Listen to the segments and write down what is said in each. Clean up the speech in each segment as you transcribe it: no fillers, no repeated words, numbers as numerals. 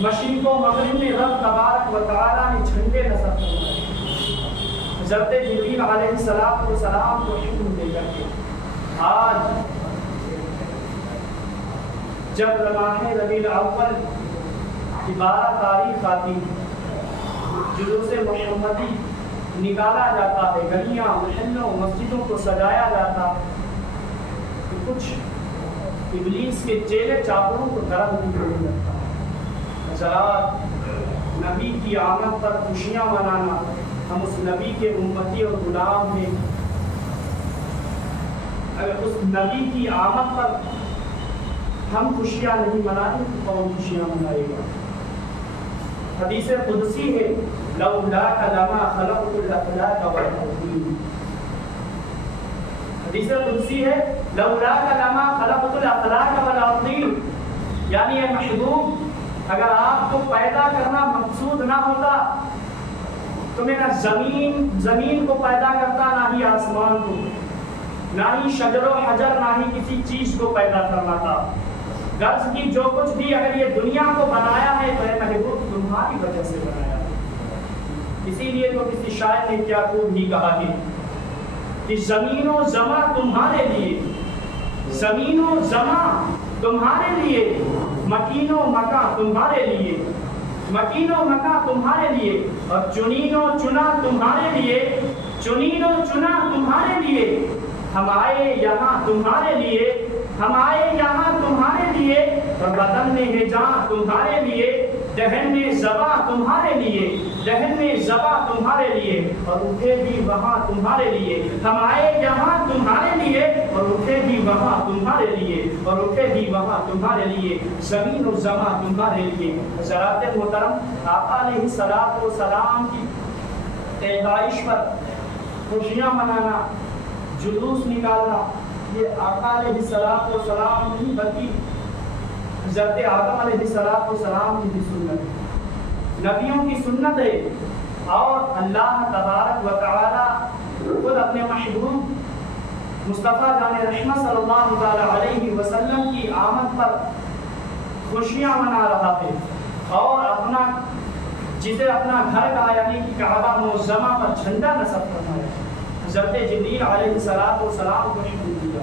مشرق و مغرب میں رب تبارک و تعالیٰ نے جھنڈے نصب فرمائے. حضرت جبریل علیہ السلام کو حکم دے کر کے آج جب ماہ ربیع الاول کی 12 تاریخ آتی جلوس محمدی نکالا جاتا ہے، گلیاں محلوں مسجدوں کو سجایا جاتا ہے، تو کچھ ابلیس کے چیلے چاپڑوں کو درد نہیں لگتا ہے. حضرات، نبی کی آمد پر خوشیاں منانا، ہم اس نبی کے امتی اور غلام ہیں. اگر اس نبی کی آمد پر ہم خوشیاں نہیں منائیں تو کون خوشیاں منائے گا؟ حدیث قدسی ہے، لولاک لما خلقت الافلاک والارضین. حدیث قدسی ہے، لولاک لما خلقت الافلاک والارضین، یعنی اے محبوب، اگر آپ کو پیدا کرنا مقصود نہ ہوتا تو میں نہ زمین کو پیدا کرتا، نہ ہی آسمان کو، نہ ہی شجر و حجر، نہ ہی کسی چیز کو پیدا کرنا تھا. غرض کی جو کچھ بھی اگر یہ دنیا کو بنایا ہے تو اے محبوب تمہاری وجہ سے بنایا ہے. اسی لیے تو کسی شاعر نے کیا خوب ہی کہا ہے کہ زمین و زماں تمہارے لیے، زمین و زماں تمہارے لیے، مکین و مکاں تمہارے لیے، مکین و مکاں تمہارے لیے، اور چنین و چنا تمہارے لیے، چنین و چنا تمہارے لیے. ہم آئے یہاں تمہارے لیے، ہم آئے یہاں تمہارے لیے، اور بدن میں ہے جان تمہارے لیے، دہن میں زباں تمہارے لیے، دہن میں زباں تمہارے لیے، اور اٹھے بھی وہاں تمہارے لیے. ہم آئے یہاں تمہارے لیے، اور اٹھے بھی وہاں تمہارے لیے، اور اٹھے بھی وہاں تمہارے لیے. زمین و زماں تمہارے لیے. حضرات محترم، آقا علیہ الصلوۃ والسلام کی پیدائش پر خوشیاں منانا، جلوس نکالنا، یہ آقا علیہ السلام نہیں بلکہ حضرت آدم علیہ السلام کی بھی سنت ہے، نبیوں کی سنت ہے. اور اللہ تبارک و تعالی خود اپنے محبوب مصطفیٰ جان رحمت صلی اللہ تعالی علیہ وسلم کی آمد پر خوشیاں منا رہا ہے، اور جسے اپنا گھر کا یعنی کعبہ معظمہ پر جھنڈا نصب فرمایا. حضرت جبریل علیہ السلام کو حکم دیا.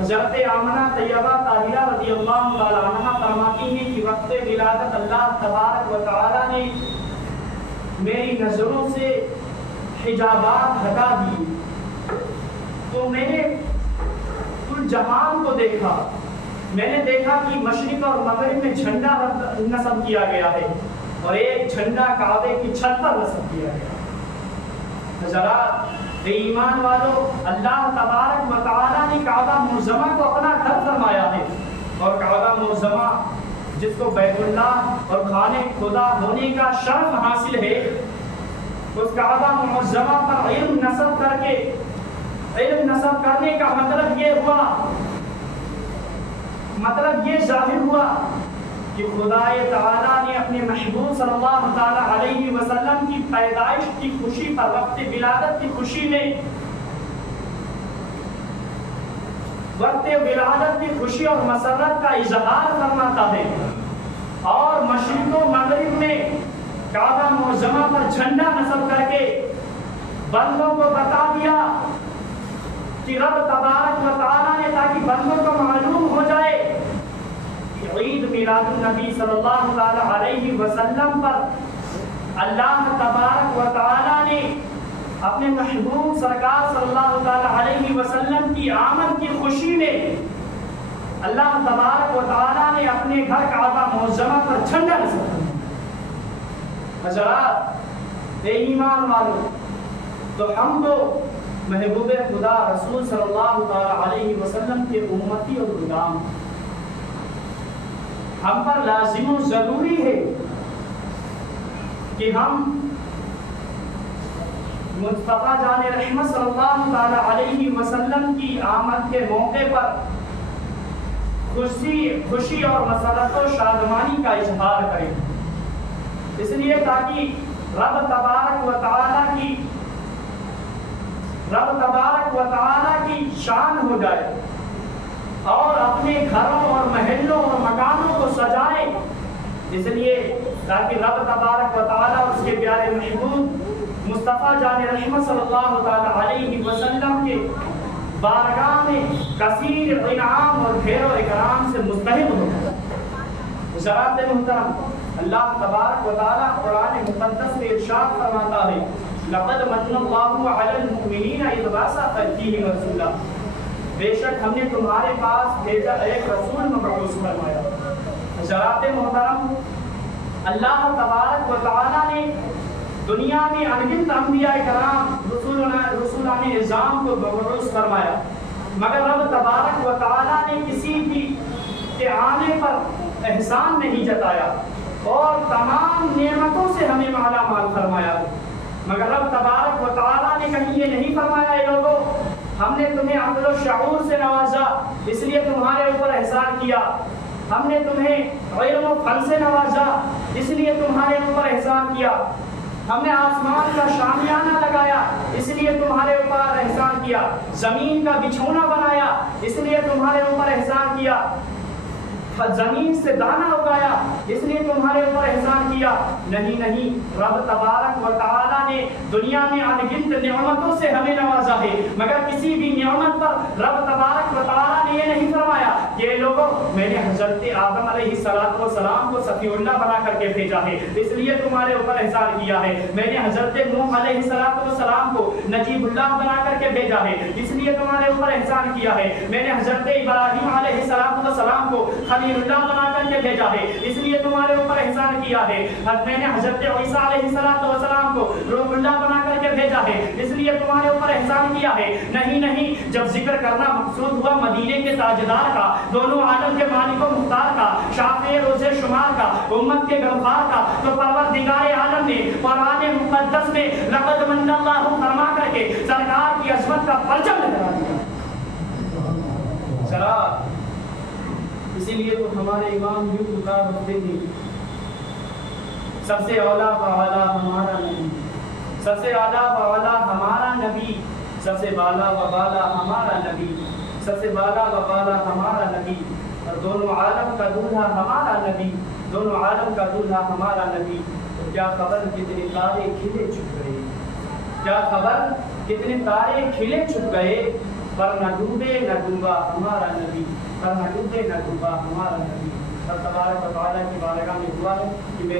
حضرت آمنہ طیبہ طاہرہ رضی اللہ تعالی عنہ فرماتی ہیں کہ وقت ولادت اللہ تبارک و تعالی نے میری نظروں سے حجابات ہٹا دیے، تو میں نے کل جہان کو دیکھا. میں نے دیکھا کہ مشرق اور مغرب میں جھنڈا نصب کیا گیا ہے، اور ایک جھنڈا کعبے کی چھت پر نصب کیا گیا. حضرات ایمان والو، اللہ تبارک و تعالی نے کعبہ معظمہ کو اپنا گھر فرمایا ہے، اور کعبہ معظمہ جس کو بیت اللہ اور خانہ خدا ہونے کا شرف حاصل ہے، اس کعبہ معظمہ پر علم نصب کرنے کا مطلب یہ ظاہر ہوا کہ خدا تعالیٰ نے اپنے محبوب صلی اللہ تعالیٰ علیہ وسلم کی پیدائش کی خوشی پر، وقت ولادت کی خوشی میں، وقت ولادت کی خوشی اور مسرت کا اظہار فرماتا ہے، اور مشرق و مغرب میں کعبہ معظمہ پر جھنڈا نصب کر کے بندوں کو بتا دیا کہ رب تبارک و تعالیٰ نے، تاکہ بندوں کو معلوم ہو جائے عید میلاد النبی صلی اللہ تعالی علیہ وسلم پر اللہ تبارک و تعالی نے اپنے محبوب سرکار صلی اللہ تعالی علیہ وسلم کی آمد کی خوشی میں اللہ تبارک و تعالی نے اپنے گھر کعبہ معظمہ پر جھنڈا نصب کیا. حضرات ایمان والو، تو ہم تو محبوب خدا رسول صلی اللہ تعالی علیہ وسلم کے امتی اور غلام، ہم پر لازم و ضروری ہے کہ ہم مصطفیٰ جان رحمت صلی اللہ تعالی علیہ وسلم کی آمد کے موقع پر خوشی اور مسرت و شادمانی کا اظہار کریں، اس لیے تاکہ رب تبارک و تعالی کی شان ہو جائے، اور اپنے گھروں اور محلوں اور مکانوں کو سجائے اس لیے تاکہ رب تبارک و تعالیٰ اور اس کے پیارے محبوب مصطفیٰ جان رحمت صلی اللہ تعالیٰ علیہ وسلم کے بارگاہ میں کثیر انعام اور خیر و اکرام سے مستحق ہو. حضرات محترم، اللہ تبارک و تعالیٰ قرآن مقدس میں ارشاد فرماتا ہے لقد من اللہ علی المؤمنین اذ بعث فیہم رسولا، بے شک ہم نے تمہارے پاس بھیجا ایک رسول مبعوث فرمایا. حضرات محترم، اللہ تبارک و تعالیٰ نے دنیا میں انگنت انبیاء کرام رسولان نظام کو مبعوث فرمایا، مگر رب تبارک و تعالیٰ نے کسی بھی کے آنے پر احسان نہیں جتایا اور تمام نعمتوں سے ہمیں مالا مال فرمایا. مگر رب تبارک و تعالیٰ نے کہیں یہ نہیں فرمایا اے لوگوں ہم نے تمہیں عقل و شعور سے نوازا اس لیے تمہارے اوپر احسان کیا، ہم نے تمہیں علم و فن سے نوازا اس لیے تمہارے اوپر احسان کیا، ہم نے آسمان کا شامیانہ لگایا اس لیے تمہارے اوپر احسان کیا، زمین کا بچھونا بنایا اس لیے تمہارے اوپر احسان کیا، زمین سے دانہ اگایا اس لیے تمہارے اوپر احسان کیا. نہیں، رب تبارک و تعالیٰ نے دنیا میں انگنت نعمتوں سے ہمیں نوازا ہے، مگر کسی بھی نعمت پر رب تبارک و تعالیٰ نے یہ نہیں فرمایا کہ لوگوں میں نے حضرت آدم علیہ السلام کو صفی اللہ بنا کر کے بھیجا ہے اس لیے تمہارے اوپر احسان کیا ہے، میں نے حضرت نوح علیہ السلام کو نجیب اللہ بنا کر کے بھیجا ہے اس لیے تمہارے اوپر احسان کیا ہے، میں نے حضرت ابراہیم علیہ السلام کو خلیل اللہ بنا کر کے بھیجا ہے اس لیے تمہارے اوپر احسان کیا ہے، میں نے حضرت عیسیٰ علیہ السلام کو روح اللہ بنا کر کے بھیجا ہے اس لیے تمہارے اوپر احسان کیا ہے. نہیں، جب ذکر کرنا مقصود ہوا مدینے کے تاجدار کا، دونوں عالم کے مالک و مختار کا، شافع روز شمار کا، امت کے غمخوار کا، تو پروردگار عالم نے قرآن مقدس میں لقد من اللہ فرما کر کے سرکار کی عظمت کا پرچم لہرا دیا. ذرا اسی لیے تو ہمارے امام یوں پکار ہوتے تھے سب سے اولا بالا ہمارا نبی، سب سے اعلیٰ و اعلیٰ ہمارا نبی، سب سے بالا و بالا ہمارا نبی، سب سے بالا و بالا ہمارا نبی، اور دونوں عالم کا دولہا ہمارا نبی، دونوں عالم کا دولہا ہمارا نبی. کیا خبر کتنے تارے کھلے چھپ گئے، کیا خبر کتنے تارے کھلے چھپ گئے، پر نہ ڈوبے نہ ڈوبا ہمارا نبی، پر نہ ڈوبے نہ ڈوبا ہمارا نبی. اور تبارک و تعالیٰ کی بارگاہ میں دعا ہے کہ میرے